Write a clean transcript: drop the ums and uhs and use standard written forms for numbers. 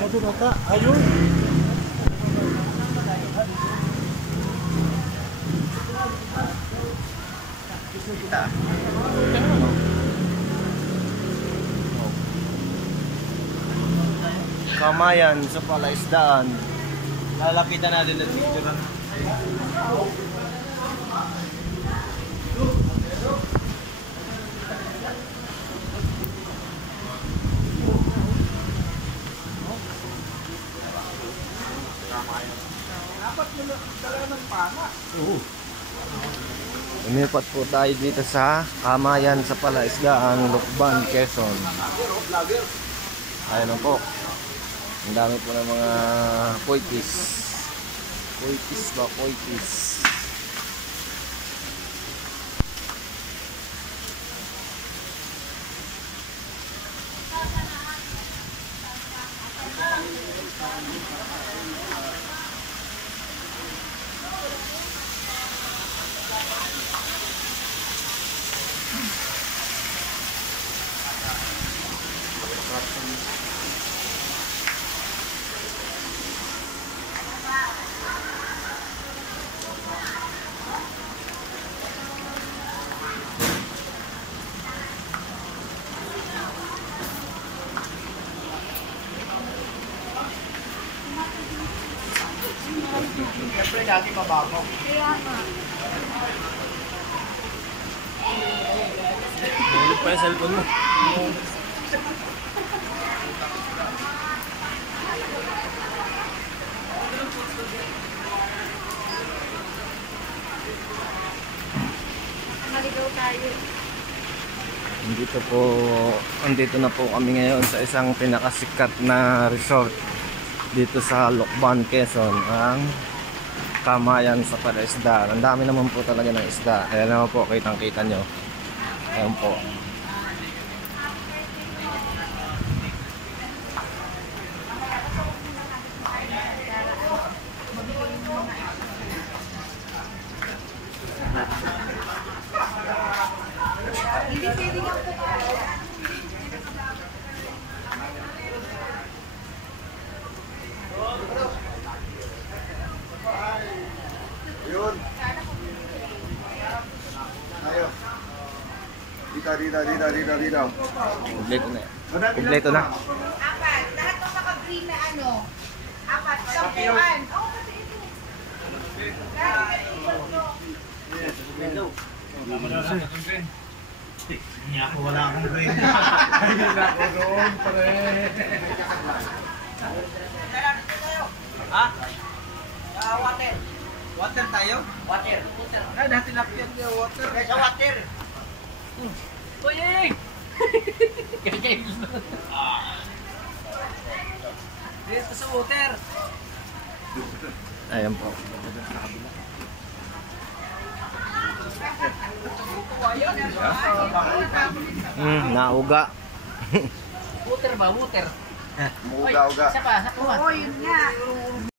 Aduh kata, ayo. Kita. Kamayan sa palaisdaan. Lalapitan natin ng picture. Lumipat po tayo dito sa Kamayan sa palaisdaan, Lukban, Quezon. Ayun po. Ang dami po ng mga koitis. Koitis ba? Koitis. Siyempre dati mabago. Kaya nga. Nahulog pa yung cellphone mo. Maligaw tayo. Andito na po kami ngayon sa isang pinakasikat na resort dito sa Lukban, Quezon, ang Kamayan sa palaisdaan. Ang dami naman po talaga ng isda. Ayan naman po, kitang-kita nyo. Ayan po. Hindi pwede nga po tayo. Yun. Ayo. Dito. Kompleto na yan. Kompleto na. Apat. Lahat ng naka-green na ano. Apat. Sampuan. Oo, kasi ito. Lahat ng ito. Hindi ako wala akong brain. Hindi na ako doon, pre. Ha? Water. Water tayo? Water. Ay, dati napyan niya water. Sa water. Uy! Dito sa water. Ayan po. Nauga. Water ba? Water. Uga-uga. Isa pa, sa kuha. Oo, yun nga.